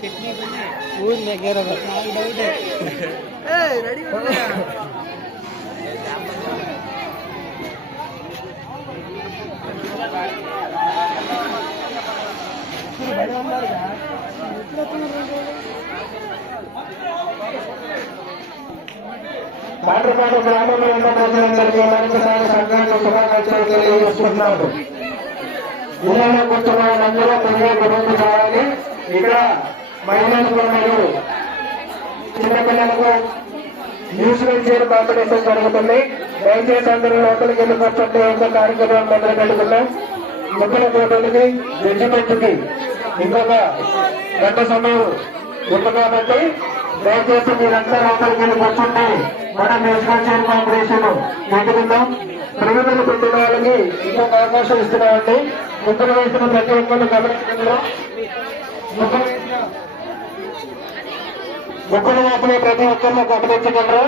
చట్నీ ఊరి దగ్గర రెడీ పాటపాటు గ్రామంలో ఉన్న ప్రజలందరికీ మరొకసారి సంక్రాంతి శుభాకాంక్షలు తెలియజేస్తున్నాను. జిల్లాలో కూర్చున్న వాళ్ళందరూ కొద్దిగా గుర్తు కావాలి. ఇక్కడ మహిళలకు మరియు చిన్నపిల్లలకు మ్యూజికల్ చైర్ కాంపిటీషన్ జరుగుతుంది. దయచేసి అందరూ లోపలికి వెళ్ళి కూర్చుంటే ఒక కార్యక్రమం మొదలు పెట్టుకున్నాం. ముక్కల పోటీలకి జడ్జిమెంట్కి ఇంకొక గంట సమయం ఉంది కాబట్టి దయచేసి మీరంతా లోపలికి వెళ్ళి కూర్చుంటే మన మ్యూజికల్ చైర్ కాంపిటీషన్ పెట్టుకుందాం. ప్రజలు పెట్టిన వాళ్ళకి ఇంకొక అవకాశం ఇస్తున్నామండి. ముక్కలు వేసిన ప్రతి ఒక్కరు గమనించగలరు. ముక్కలు వేసిన ప్రతి ఒక్కరిని గమనించగలరు.